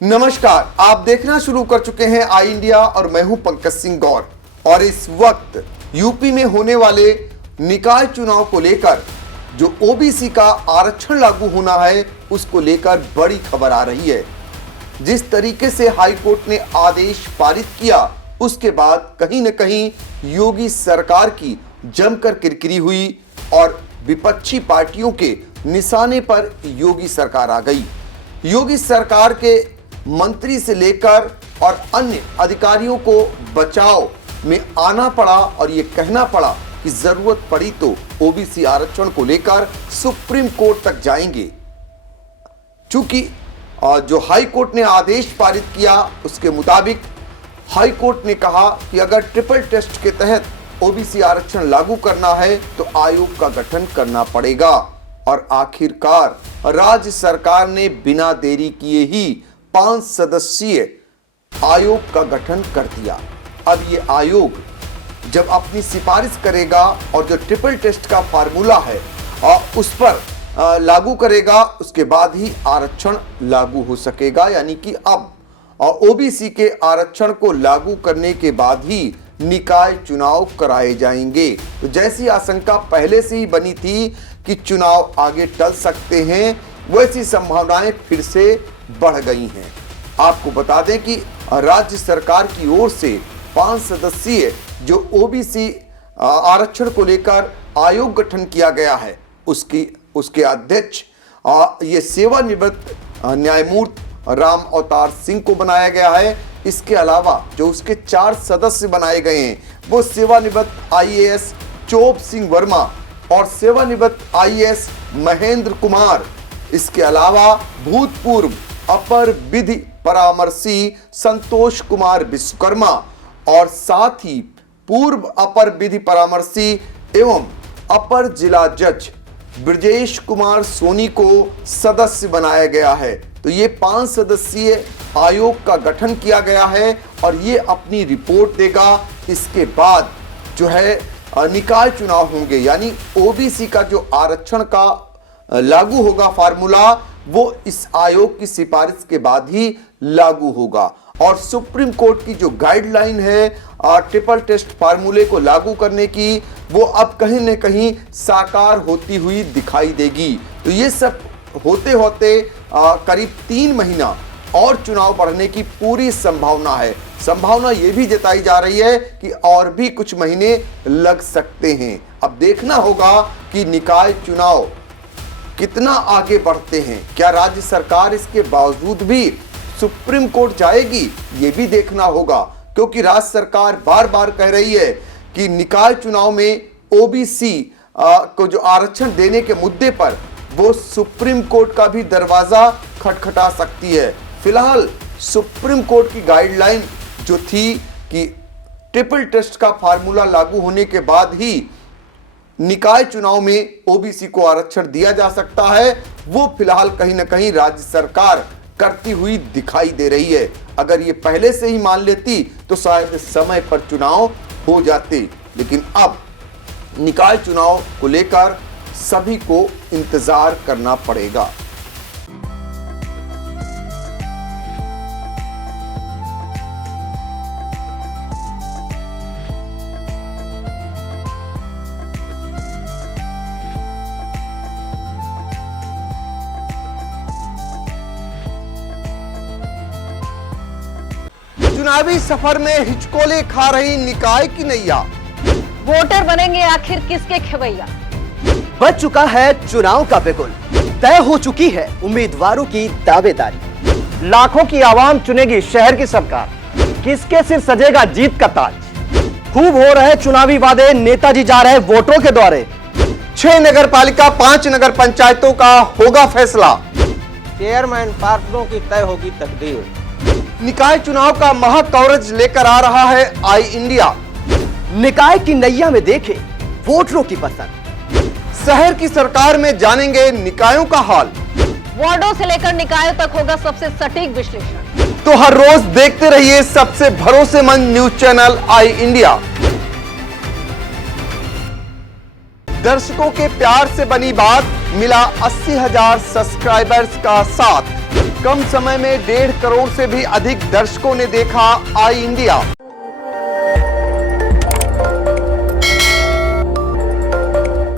नमस्कार, आप देखना शुरू कर चुके हैं आई इंडिया और मैं हूं पंकज सिंह गौर। और इस वक्त यूपी में होने वाले निकाय चुनाव को लेकर जो ओबीसी का आरक्षण लागू होना है उसको लेकर बड़ी खबर आ रही है। जिस तरीके से हाई कोर्ट ने आदेश पारित किया उसके बाद कहीं न कहीं योगी सरकार की जमकर किरकिरी हुई और विपक्षी पार्टियों के निशाने पर योगी सरकार आ गई। योगी सरकार के मंत्री से लेकर और अन्य अधिकारियों को बचाव में आना पड़ा और ये कहना पड़ा कि जरूरत पड़ी तो ओबीसी आरक्षण को लेकर सुप्रीम कोर्ट तक जाएंगे। चूंकि जो हाई कोर्ट ने आदेश पारित किया उसके मुताबिक हाई कोर्ट ने कहा कि अगर ट्रिपल टेस्ट के तहत ओबीसी आरक्षण लागू करना है तो आयोग का गठन करना पड़ेगा। और आखिरकार राज्य सरकार ने बिना देरी किए ही 5 सदस्यीय आयोग का गठन कर दिया। अब ये आयोग जब अपनी सिफारिश करेगा और जो ट्रिपल टेस्ट का फार्मूला है उस पर लागू करेगा, उसके बाद ही आरक्षण लागू हो सकेगा। यानी कि अब ओबीसी के आरक्षण को लागू करने के बाद ही निकाय चुनाव कराए जाएंगे। तो जैसी आशंका पहले से ही बनी थी कि चुनाव आगे टल सकते हैं, वैसी संभावनाएं फिर से बढ़ गई हैं। आपको बता दें कि राज्य सरकार की ओर से 5 सदस्यीय जो ओबीसी आरक्षण को लेकर आयोग गठन किया गया है उसके अध्यक्ष ये सेवानिवृत्त न्यायमूर्ति राम अवतार सिंह को बनाया गया है। इसके अलावा जो उसके 4 सदस्य बनाए गए हैं वो सेवानिवृत्त आईएएस चोप सिंह वर्मा और सेवानिवृत्त आईएएस महेंद्र कुमार, इसके अलावा भूतपूर्व अपर विधि परामर्शी संतोष कुमार विश्वकर्मा और साथ ही पूर्व अपर विधि परामर्शी एवं अपर जिला जज ब्रजेश कुमार सोनी को सदस्य बनाया गया है। तो ये 5 सदस्यीय आयोग का गठन किया गया है और ये अपनी रिपोर्ट देगा। इसके बाद जो है निकाय चुनाव होंगे, यानी ओबीसी का जो आरक्षण का लागू होगा फार्मूला वो इस आयोग की सिफारिश के बाद ही लागू होगा। और सुप्रीम कोर्ट की जो गाइडलाइन है ट्रिपल टेस्ट फार्मूले को लागू करने की, वो अब कहीं न कहीं साकार होती हुई दिखाई देगी। तो ये सब होते होते करीब 3 महीना और चुनाव बढ़ने की पूरी संभावना है। संभावना ये भी जताई जा रही है कि और भी कुछ महीने लग सकते हैं। अब देखना होगा कि निकाय चुनाव कितना आगे बढ़ते हैं। क्या राज्य सरकार इसके बावजूद भी सुप्रीम कोर्ट जाएगी, ये भी देखना होगा। क्योंकि राज्य सरकार बार बार कह रही है कि निकाय चुनाव में ओबीसी को जो आरक्षण देने के मुद्दे पर वो सुप्रीम कोर्ट का भी दरवाजा खटखटा सकती है। फिलहाल सुप्रीम कोर्ट की गाइडलाइन जो थी कि ट्रिपल टेस्ट का फार्मूला लागू होने के बाद ही निकाय चुनाव में ओबीसी को आरक्षण दिया जा सकता है, वो फिलहाल कहीं ना कहीं राज्य सरकार करती हुई दिखाई दे रही है। अगर ये पहले से ही मान लेती तो शायद समय पर चुनाव हो जाते, लेकिन अब निकाय चुनाव को लेकर सभी को इंतजार करना पड़ेगा। चुनावी सफर में हिचकोले खा रही निकाय की नैया, वोटर बनेंगे आखिर किसके खेवैया। बच चुका है चुनाव का बिगुल, तय हो चुकी है उम्मीदवारों की दावेदारी। लाखों की आवाम चुनेगी शहर की सरकार, किसके सिर सजेगा जीत का ताज। खूब हो रहे चुनावी वादे, नेताजी जा रहे वोटों के द्वारे। 6 नगर पालिका 5 नगर पंचायतों का होगा फैसला। चेयरमैन पार्षदों की तय होगी तकदीर। निकाय चुनाव का महा कवरेज लेकर आ रहा है आई इंडिया। निकाय की नैया में देखे वोटरों की पसंद। शहर की सरकार में जानेंगे निकायों का हाल। वार्डों से लेकर निकायों तक होगा सबसे सटीक विश्लेषण। तो हर रोज देखते रहिए सबसे भरोसेमंद न्यूज चैनल आई इंडिया। दर्शकों के प्यार से बनी बात, मिला 80,000 सब्सक्राइबर्स का साथ। कम समय में 1.5 करोड़ से भी अधिक दर्शकों ने देखा आई इंडिया।